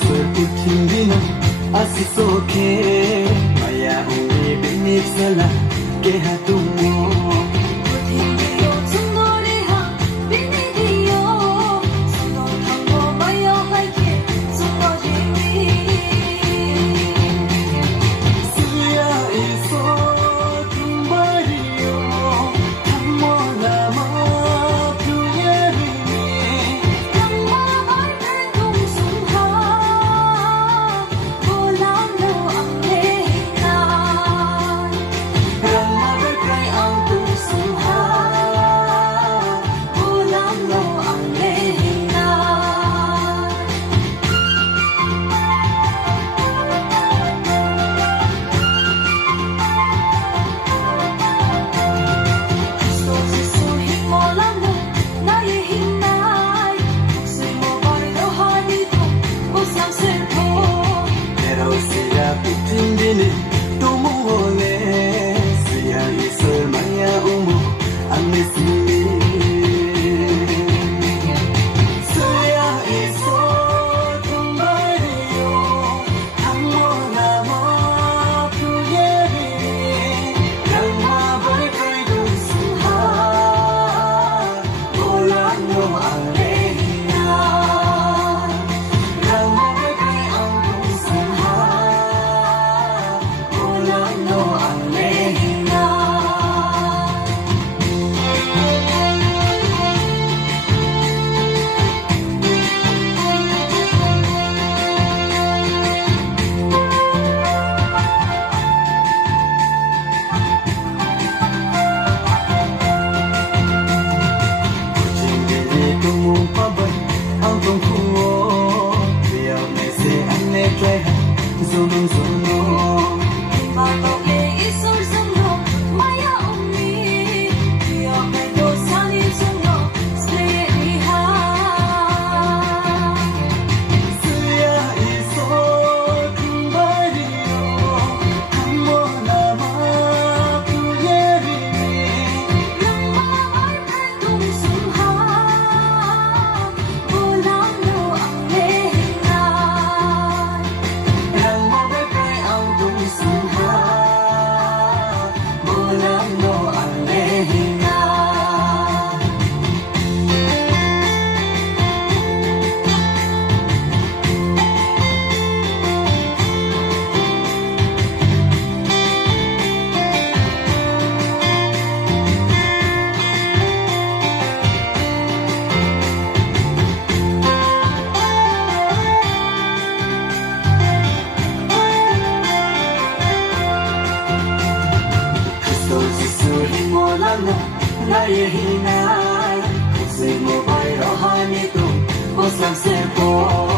Tingina asisoke maya umi binit sala ke hatumu Putindiyo tunoriha binidiyo Suno tango mayo haike suno jimi Suya iso tumbariyo Tammo lama tuyari Tamma marpe tung sungha Ulam no ang lehinan Rama berkay ang Sungha Ulam no ang lehinan Gusto sisuhin mo lang mo naye hinay Puso'y mo ba'y rohan ito Usang cellphone Pero siya putingini tumuhole Siya iso maya umu ang nesmi Siya iso tumbariyo Tammo lama tuyari Kalma berkay dusuha Ulan mo ang lehinan Kalma berkay ang dusuha Ulan mo ang lehinan Kucing tumupabay ang tungkuo Biyaw na si ane kaya zunong-zunong Matoke isol sungno maya umi Iyo kay dosani sungno sliha Siya iso tumbariyo Tammo lama tuyari Nang mamay tung sungha Ulam no ang lehinan Nang mabagay ang dusuha Ulan mo ang lehinan Gusto susuhin mo lang na nahihinay Kasi mo ba'y rohan ito Bos ng cellphone